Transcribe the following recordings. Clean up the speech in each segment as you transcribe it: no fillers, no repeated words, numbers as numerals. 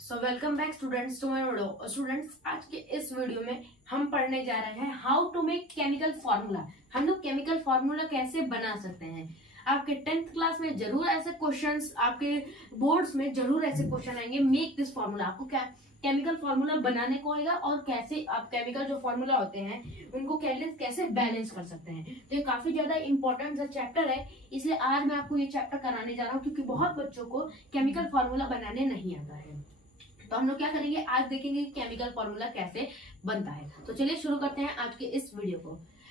So welcome back students to my video. Students, आज के इस वीडियो में हम पढ़ने जा रहे हैं how to make chemical formula. हम लोग केमिकल फार्मूला कैसे बना सकते हैं। आपके 10th क्लास में जरूर ऐसे क्वेश्चंस, आपके बोर्ड्स में जरूर ऐसे क्वेश्चन आएंगे। मेक दिस फार्मूला, आपको क्या केमिकल फार्मूला बनाने को आएगा और कैसे आप केमिकल जो फार्मूला होते हैं उनको कैसे बैलेंस कर सकते हैं। तो ये काफी ज्यादा इंपॉर्टेंट सा चैप्टर है, इसलिए आज मैं आपको ये चैप्टर कराने जा रहा हूँ, क्योंकि बहुत बच्चों को केमिकल फार्मूला बनाने नहीं आता है। तो हम लोग क्या करेंगे, आज देखेंगे केमिकल फार्मूला कैसे बनता है। तो चलिए शुरू करते हैं आज के इस वीडियो को।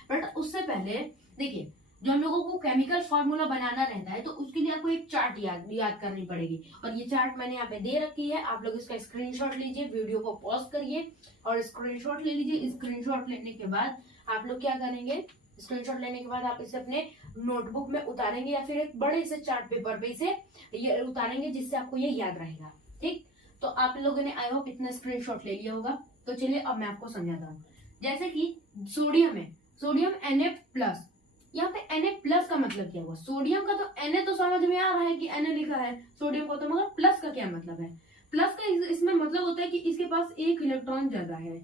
बट उससे पहले देखिए, जो हम लोगों को केमिकल फार्मूला बनाना रहता है तो उसके लिए आपको एक चार्ट याद करनी पड़ेगी। और ये चार्ट मैंने यहाँ पे दे रखी है, आप लोग इसका स्क्रीनशॉट लीजिए, वीडियो को पॉज करिए और स्क्रीनशॉट ले लीजिए। स्क्रीनशॉट लेने के बाद आप लोग क्या करेंगे, स्क्रीनशॉट लेने के बाद आप इसे अपने नोटबुक में उतारेंगे या फिर एक बड़े से चार्ट पेपर पे इसे ये उतारेंगे, जिससे आपको ये याद रहेगा। ठीक, तो आप लोगों ने आई होप इतना स्क्रीनशॉट ले लिया होगा। तो चलिए अब मैं आपको समझाता हूँ। जैसे कि सोडियम है, सोडियम Na+। यहाँ पे Na+ का मतलब क्या हुआ? सोडियम का तो Na तो समझ में आ रहा है कि Na लिखा है सोडियम को, तो मगर प्लस का क्या मतलब है? प्लस का इसमें मतलब होता है कि इसके पास एक इलेक्ट्रॉन ज्यादा है।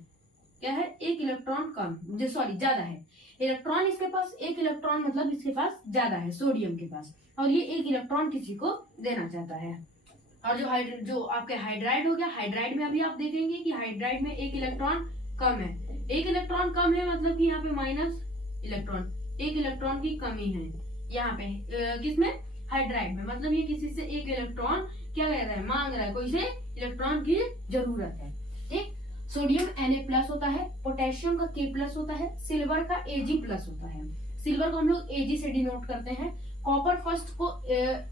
क्या है? एक इलेक्ट्रॉन कम, ज्यादा है। इलेक्ट्रॉन इसके पास एक इलेक्ट्रॉन मतलब इसके पास ज्यादा है सोडियम के पास, और ये एक इलेक्ट्रॉन किसी को देना चाहता है। और जो आपके हाइड्राइड हो गया, हाइड्राइड में अभी आप देखेंगे कि हाइड्राइड में एक इलेक्ट्रॉन कम है। एक इलेक्ट्रॉन कम है मतलब कि यहाँ पे माइनस इलेक्ट्रॉन, एक इलेक्ट्रॉन की कमी है यहाँ पे किसमें? हाइड्राइड में। मतलब ये किसी से एक इलेक्ट्रॉन क्या कह रहा है, मांग रहा है, कोई से इलेक्ट्रॉन की जरूरत है। ठीक, सोडियम Na+ होता है, पोटेशियम का K+ होता है, सिल्वर का Ag+ होता है। सिल्वर को हम लोग Ag से डिनोट करते हैं। कॉपर फर्स्ट को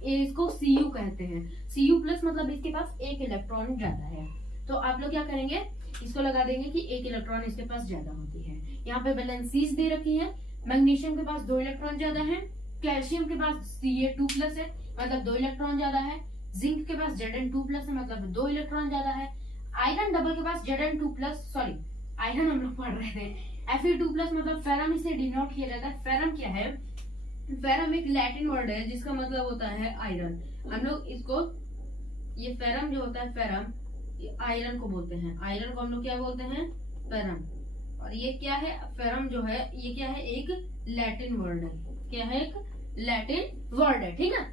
इसको Cu कहते हैं। Cu+ मतलब इसके पास एक इलेक्ट्रॉन ज्यादा है। तो आप लोग क्या करेंगे, इसको लगा देंगे कि एक इलेक्ट्रॉन इसके पास ज्यादा होती है। यहाँ पे वैलेंसीज दे रखी है। मैग्नीशियम के पास 2 इलेक्ट्रॉन ज्यादा है, कैल्शियम के पास Ca2+ है मतलब 2 इलेक्ट्रॉन ज्यादा है, जिंक के पास Zn2+ है मतलब 2 इलेक्ट्रॉन ज्यादा है, आयरन डबल के पास Zn2+, सॉरी आयरन हम लोग पढ़ रहे थे, Fe2+ मतलब फेरम इसे डिनोट किया जाता है। फेरम क्या है? फेरम एक लैटिन वर्ड है जिसका मतलब होता है आयरन। हम लोग इसको, ये फेरम जो होता है, फेरम आयरन को बोलते हैं। आयरन को हम लोग क्या बोलते हैं? फेरम। और ये क्या है? फेरम जो है ये क्या है? एक लैटिन वर्ड है। क्या है? एक लैटिन वर्ड है। ठीक है।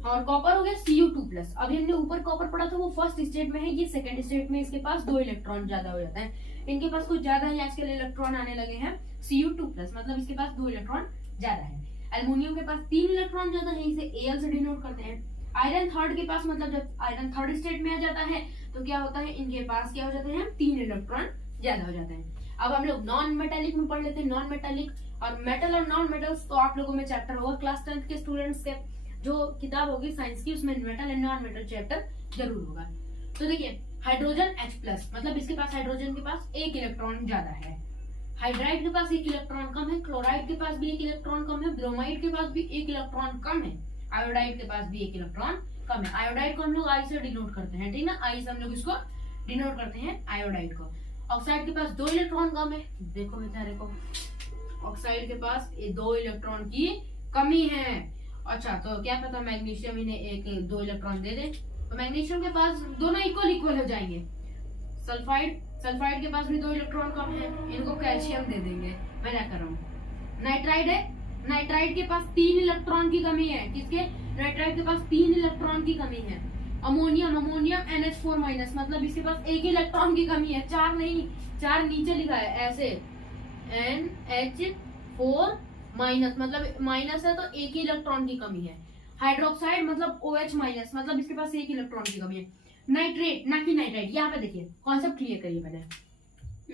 और कॉपर हो गया Cu2+। अभी हमने ऊपर कॉपर पढ़ा था, वो फर्स्ट स्टेट में है, ये सेकंड स्टेट में इसके पास 2 इलेक्ट्रॉन ज्यादा हो जाता है। इनके पास कुछ ज्यादा है, आजकल इलेक्ट्रॉन आने लगे हैं। Cu2+ मतलब इसके पास 2 इलेक्ट्रॉन ज्यादा है। एल्युमिनियम के पास 3 इलेक्ट्रॉन ज्यादा है, इसे Al से डिनोट करते हैं। आयरन थर्ड के पास, मतलब जब आयरन थर्ड स्टेट में आ जाता है तो क्या होता है, इनके पास क्या हो जाते हैं? 3 इलेक्ट्रॉन ज्यादा हो जाते हैं। अब हम लोग नॉन मेटालिक में पढ़ लेते हैं। नॉन मेटालिक और मेटल और नॉन मेटल्स तो आप लोगों में चैप्टर होगा क्लास 10th के स्टूडेंट्स के, जो किताब होगी साइंस की, उसमें metal and non metal chapter जरूर होगा। तो देखिए, हाइड्रोजन H+ मतलब इसके पास, हाइड्रोजन के पास एक इलेक्ट्रॉन ज्यादा है। हाइड्राइड के पास एक इलेक्ट्रॉन कम है, क्लोराइड के पास भी एक इलेक्ट्रॉन कम है, ब्रोमाइड के पास भी एक इलेक्ट्रॉन कम है, आयोडाइड के पास भी एक इलेक्ट्रॉन कम है। आयोडाइड को हम लोग आई से डिनोट करते हैं। ठीक ना, आई से हम लोग इसको डिनोट करते हैं आयोडाइड को। ऑक्साइड के पास 2 इलेक्ट्रॉन कम है, देखो बेचारे को, ऑक्साइड के पास 2 इलेक्ट्रॉन की कमी है। अच्छा, तो क्या पता मैग्नीशियम इन्हें 2 इलेक्ट्रॉन दे दे, तो मैग्नीशियम के पास दोनों इक्वल हो जाएंगे। सल्फाइड के पास भी 2 इलेक्ट्रॉन कम है, इनको कैल्शियम दे देंगे। मैं क्या कर रहा हूँ? नाइट्राइड है, नाइट्राइड के पास 3 इलेक्ट्रॉन की कमी है। किसके? नाइट्राइड के पास 3 इलेक्ट्रॉन की कमी है। अमोनियम NH4- मतलब इसके पास एक इलेक्ट्रॉन की कमी है, 4 नहीं, 4 नीचे लिखा है ऐसे, NH4- मतलब माइनस है तो एक ही इलेक्ट्रॉन की कमी है। हाइड्रोक्साइड मतलब OH- मतलब इसके पास एक इलेक्ट्रॉन की कमी है। नाइट्रेट ना कि नाइट्राइड, यहाँ पे देखिए कॉन्सेप्ट क्लियर करिए पहले।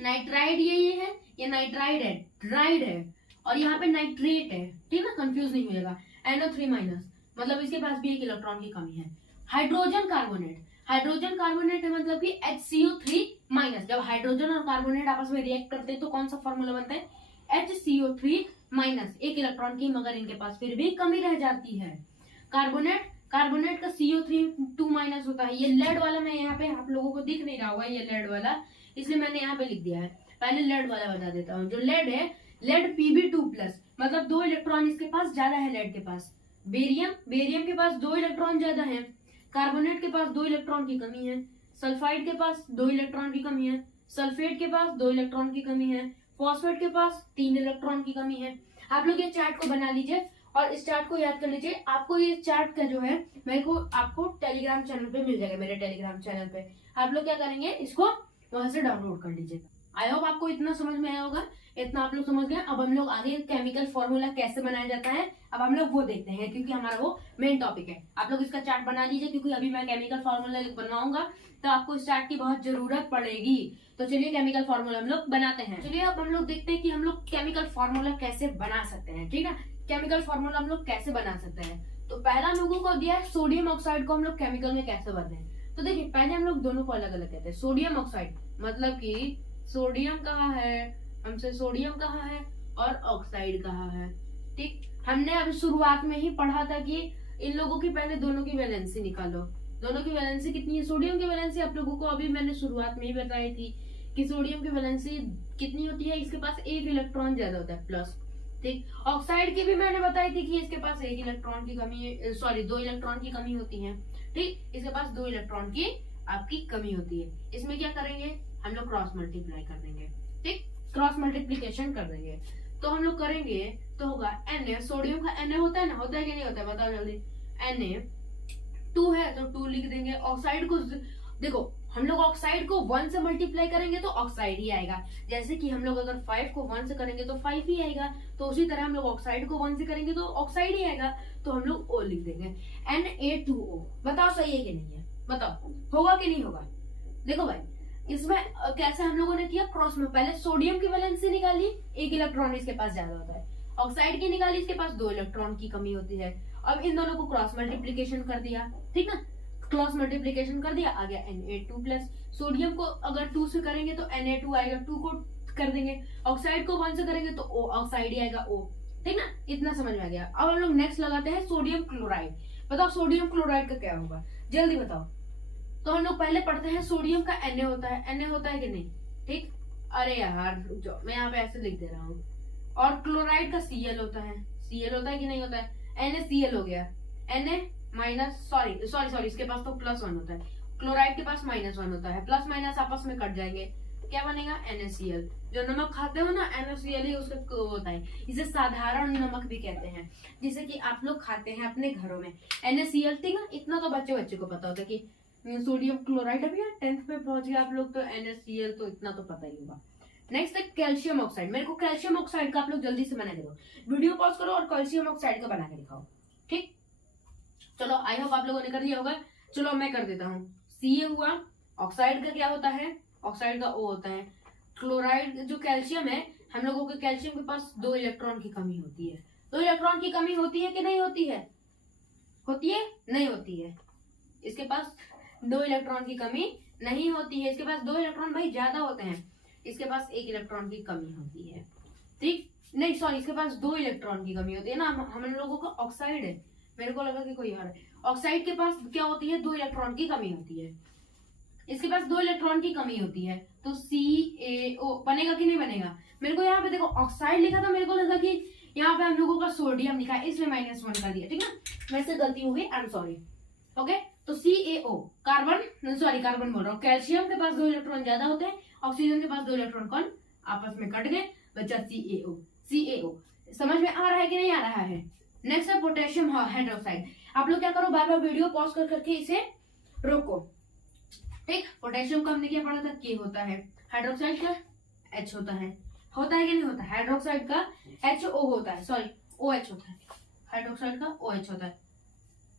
नाइट्राइड ये है, ये नाइट्राइड है, ड्राइड है, और यहाँ पे नाइट्रेट है। ठीक है, कंफ्यूज नहीं होगा। NO3- मतलब इसके पास भी एक इलेक्ट्रॉन की कमी है। हाइड्रोजन कार्बोनेट, हाइड्रोजन कार्बोनेट है मतलब कि HCO3-। जब हाइड्रोजन और कार्बोनेट आपस में रिएक्ट करते हैं तो कौन सा फॉर्मूला बनता है? HCO3-, एक इलेक्ट्रॉन की, मगर इनके पास फिर भी कमी रह जाती है। कार्बोनेट का CO3 2- होता है। ये लेड वाला, मैं यहाँ पे आप लोगों को दिख नहीं रहा होगा ये लेड वाला, इसलिए मैंने यहाँ पे लिख दिया है। पहले लेड वाला बता देता हूँ। जो लेड है, लेड Pb2+, मतलब 2 इलेक्ट्रॉन इसके पास ज्यादा है लेड के पास। बेरियम के पास 2 इलेक्ट्रॉन ज्यादा है। कार्बोनेट के पास 2 इलेक्ट्रॉन की कमी है। सल्फाइड के पास 2 इलेक्ट्रॉन की कमी है, सल्फेट के पास 2 इलेक्ट्रॉन की कमी है, फॉस्फेट के पास 3 इलेक्ट्रॉन की कमी है। आप लोग ये चार्ट को बना लीजिए और इस चार्ट को याद कर लीजिए। आपको ये चार्ट का जो है मेरे को आपको टेलीग्राम चैनल पे मिल जाएगा, मेरे टेलीग्राम चैनल पे। आप लोग क्या करेंगे, इसको वहां से डाउनलोड कर लीजिए। आई होप आपको इतना समझ में आया होगा। इतना आप लोग समझ गए। अब हम लोग आगे केमिकल फॉर्मूला कैसे बनाया जाता है अब हम लोग वो देखते हैं, क्योंकि हमारा वो मेन टॉपिक है। आप लोग इसका चार्ट बना लीजिए, क्योंकि अभी मैं केमिकल फॉर्मूला बनवाऊंगा तो आपको इस चार्ट की बहुत जरूरत पड़ेगी। तो चलिए केमिकल फॉर्मूला हम लोग बनाते हैं। चलिए अब हम लोग देखते हैं कि हम लोग केमिकल फॉर्मूला कैसे बना सकते हैं। ठीक है, केमिकल फॉर्मूला हम लोग कैसे बना सकते हैं। तो पहला हम लोगों को दिया है सोडियम ऑक्साइड को हम लोग केमिकल में कैसे बनाते हैं। तो देखिए पहले हम लोग दोनों को अलग अलग कहते हैं। सोडियम ऑक्साइड मतलब कि सोडियम कहाँ है, हमसे सोडियम कहाँ है और ऑक्साइड कहाँ है। ठीक, हमने अभी शुरुआत में ही पढ़ा था कि इन लोगों की पहले दोनों की वैलेंसी निकालो। दोनों की वैलेंसी कितनी है, सोडियम की वैलेंसी आप लोगों को अभी मैंने शुरुआत में ही बताई थी कि सोडियम की वैलेंसी कितनी होती है, इसके पास 1 इलेक्ट्रॉन ज्यादा होता है प्लस। ठीक, ऑक्साइड की भी मैंने बताई थी कि इसके पास 1 इलेक्ट्रॉन की कमी, सॉरी 2 इलेक्ट्रॉन की कमी होती है। ठीक, इसके पास 2 इलेक्ट्रॉन की आपकी कमी होती है। इसमें क्या करेंगे, हम लोग क्रॉस मल्टीप्लाई कर देंगे। ठीक, क्रॉस मल्टीप्लीकेशन कर देंगे। तो हम लोग करेंगे तो होगा Na, सोडियम का Na होता है ना, होता है कि नहीं होता है, बताओ जल्दी। Na 2 है तो 2 लिख देंगे। ऑक्साइड को देखो, हम लोग ऑक्साइड को 1 से मल्टीप्लाई करेंगे तो ऑक्साइड ही आएगा। जैसे कि हम लोग अगर 5 को 1 से करेंगे तो 5 ही आएगा, तो उसी तरह हम लोग ऑक्साइड को 1 से करेंगे तो ऑक्साइड ही आएगा, तो हम लोग O लिख देंगे। Na2O, बताओ सही है कि नहीं है, बताओ होगा कि नहीं होगा। देखो भाई इसमें कैसे हम लोगों ने किया, क्रॉस में पहले सोडियम की वैलेंसी निकाली, 1 इलेक्ट्रॉन इसके पास ज्यादा होता है। ऑक्साइड की निकाली, इसके पास 2 इलेक्ट्रॉन की कमी होती है। अब इन दोनों को क्रॉस मल्टीप्लीकेशन कर दिया। ठीक ना, क्रॉस मल्टीप्लीकेशन कर दिया, आ गया Na2 प्लस। सोडियम को अगर 2 से करेंगे तो Na2 आएगा, 2 को कर देंगे। ऑक्साइड को 1 से करेंगे तो O, ऑक्साइड ही आएगा O। ठीक ना, इतना समझ में आ गया। अब हम लोग नेक्स्ट लगाते हैं सोडियम क्लोराइड। बताओ सोडियम क्लोराइड का क्या होगा, जल्दी बताओ। तो हम लोग पहले पढ़ते हैं सोडियम का Na होता है, Na होता है कि नहीं। ठीक, अरे यार रुक जाओ, मैं यहाँ पे ऐसे लिख दे रहा हूँ। और क्लोराइड का Cl होता है, Cl होता है कि नहीं होता है, NaCl हो गया। Na माइनस, सॉरी इसके पास तो +1 होता है, क्लोराइड के पास -1 होता है। प्लस माइनस आपस में कट जाएंगे, क्या बनेगा NaCl। जो नमक खाते हो ना NaCl ही उसका होता है। इसे साधारण नमक भी कहते हैं, जिसे कि आप लोग खाते हैं अपने घरों में NaCl। ठीक है, इतना तो बच्चे को पता होता है कि सोडियम क्लोराइड। अभी 10th में पहुंच गए आप लोग तो NaCl तो इतना तो पता ही होगा। नेक्स्ट है कैल्शियम ऑक्साइड। मेरे को कैल्शियम ऑक्साइड का आप लोग जल्दी से बना के दो, वीडियो पॉज करो और कैल्शियम ऑक्साइड का बना के दिखाओ। ठीक, चलो आई होप आप लोगों ने कर दिया होगा। चलो मैं कर देता हूँ। Ca हुआ, ऑक्साइड का क्या होता है, ऑक्साइड का O होता है। क्लोराइड जो कैल्शियम है, हम लोगों के कैल्शियम के पास 2 इलेक्ट्रॉन की कमी होती है। 2 इलेक्ट्रॉन की कमी होती है कि नहीं होती है, होती है नहीं होती है। इसके पास 2 इलेक्ट्रॉन की कमी नहीं होती है, इसके पास 2 इलेक्ट्रॉन भाई ज्यादा होते हैं, इसके पास 1 इलेक्ट्रॉन की कमी होती है। ठीक, नहीं सॉरी, इसके पास 2 इलेक्ट्रॉन की कमी होती है ना। हम लोगों का ऑक्साइड है, मेरे को लगा कि कोई और है। ऑक्साइड के पास क्या होती है, 2 इलेक्ट्रॉन की कमी होती है, इसके पास 2 इलेक्ट्रॉन की कमी होती है। तो CaO बनेगा कि नहीं बनेगा। मेरे को यहाँ पे देखो ऑक्साइड लिखा था, मेरे को लगा कि यहाँ पे हम लोगों का सोडियम लिखा है, इसलिए -1 कर दिया। ठीक है, मेरे से गलती हो गई, आई एम सॉरी। ओके, तो CaO कार्बन बोल रहा हूँ, कैल्शियम के पास 2 इलेक्ट्रॉन ज्यादा होते हैं, ऑक्सीजन के पास 2 इलेक्ट्रॉन कौन आपस में कट गए, बचा CaO। समझ में आ रहा है कि नहीं आ रहा है। नेक्स्ट है पोटेशियम हाइड्रोक्साइड। आप लोग क्या करो, बार बार वीडियो पॉज कर करके इसे रोको। ठीक, पोटेशियम का हमने क्या पढ़ा था, K होता है, हाइड्रोक्साइड का H होता है कि नहीं होता है। हाइड्रोक्साइड का HO होता है, सॉरी OH होता है, हाइड्रोक्साइड का OH होता है।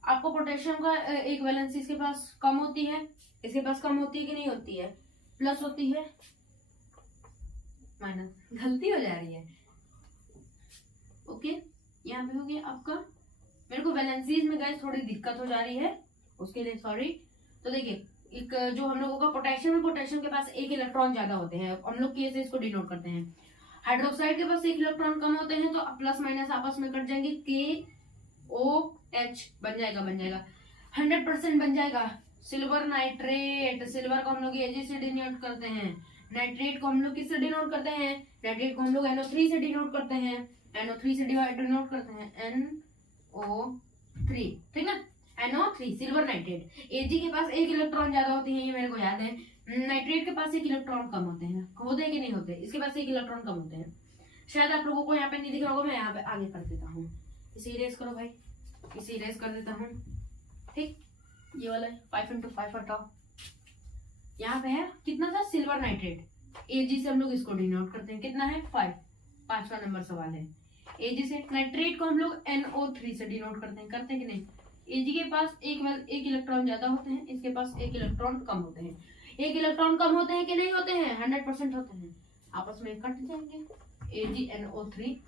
आपको पोटेशियम का एक वैलेंसी इसके पास कम होती है, इसके पास कम होती है कि नहीं होती है, प्लस होती है माइनस, गलती हो जा रही है। ओके, यहाँ पे हो गया आपका, मेरे को वैलेंसीज में गए थोड़ी दिक्कत हो जा रही है, उसके लिए सॉरी। तो देखिए एक जो हम लोगों का पोटेशियम है, पोटेशियम के पास 1 इलेक्ट्रॉन ज्यादा होते हैं, हम लोग के से इसको डिनोट करते हैं। हाइड्रोक्साइड के पास 1 इलेक्ट्रॉन कम होते हैं, तो प्लस माइनस आपस में कट जाएंगे, KOH बन जाएगा 100% बन जाएगा। सिल्वर नाइट्रेट, सिल्वर को हम लोग Ag से डिनोट करते हैं, नाइट्रेट को हम लोग किससे डिनोट करते हैं, नाइट्रेट को हम लोग NO3 से डिनोट करते हैं, NO3 से डिनोट करते हैं NO3। ठीक ना, NO3 सिल्वर नाइट्रेट। Ag के पास एक इलेक्ट्रॉन ज्यादा होते हैं, ये मेरे को याद है। नाइट्रेट के पास एक इलेक्ट्रॉन कम होते हैं, होते हैं कि नहीं होते? इसके पास एक इलेक्ट्रॉन कम होते हैं। शायद आप लोगों को यहाँ पे नहीं दिख रहा होगा, मैं यहाँ पे आगे कर देता हूँ। इसे इरेज करो भाई, इसे इरेज कर देता हूँ। ठीक, ये वाला 5 into 5 हटाओ। यहाँ पे है कितना था? Silver nitrate. Ag से हम लोग इसको डिनोट करते हैं, कितना है? 5। 5वां नंबर सवाल है। Ag से नाइट्रेट को हम लोग NO3 से डिनोट करते हैं कि नहीं? Ag के पास एक इलेक्ट्रॉन ज्यादा होते हैं, इसके पास एक इलेक्ट्रॉन कम होते हैं। एक इलेक्ट्रॉन कम होते हैं कि नहीं होते हैं? 100% होते हैं, आपस में कट जाएंगे। AgNO3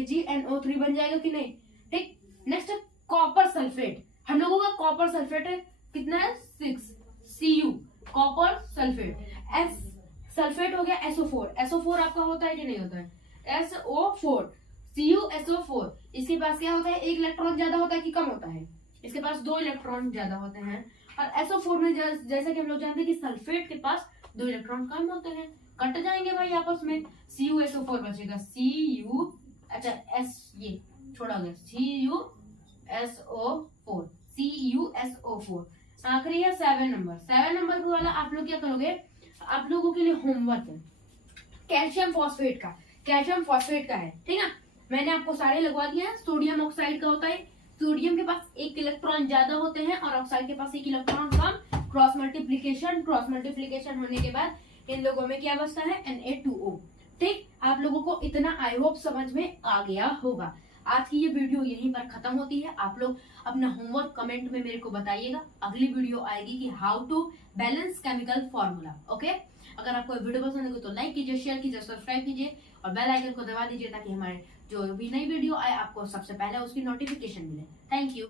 AgNO3 बन जाएगा कि नहीं? ठीक, नेक्स्ट कॉपर सल्फेट। हम लोगों का कॉपर सल्फेट है कितना है? 6 Cu copper sulphate. S sulphate हो गया SO4। SO4 आपका होता है कि नहीं होता है? SO4 CuSO4। इसके पास क्या होता है? एक इलेक्ट्रॉन ज्यादा होता है कि कम होता है? इसके पास 2 इलेक्ट्रॉन ज्यादा होते हैं। और SO4 में जैसा कि हम लोग जानते हैं कि सल्फेट के पास 2 इलेक्ट्रॉन कम होते हैं, कट जाएंगे भाई आपस में। CuSO4 बचेगा। Cu अच्छा S ये छोड़ा गया, CuSO4 आखिरी है 7 नंबर। 7 नंबर वाला आप लोग क्या करोगे? आप लोगों के लिए होमवर्क है कैल्शियम फॉस्फेट का। कैल्शियम फॉस्फेट का है, ठीक है? मैंने आपको सारे लगवा दिए हैं। सोडियम ऑक्साइड का होता है, सोडियम के पास एक इलेक्ट्रॉन ज्यादा होते हैं और ऑक्साइड के पास एक इलेक्ट्रॉन कम। क्रॉस मल्टीप्लीकेशन होने के बाद इन लोगों में क्या बचता है? Na2O। ठीक, आप लोगों को इतना आई होप समझ में आ गया होगा। आज की ये वीडियो यहीं पर खत्म होती है। आप लोग अपना होमवर्क कमेंट में मेरे को बताइएगा। अगली वीडियो आएगी कि how to balance chemical formula. Okay, अगर आपको वीडियो पसंद है तो लाइक कीजिए, शेयर कीजिए, सब्सक्राइब कीजिए और बेल आइकन को दबा दीजिए ताकि हमारे जो भी नई वीडियो आए आपको सबसे पहले उसकी नोटिफिकेशन मिले। Thank you.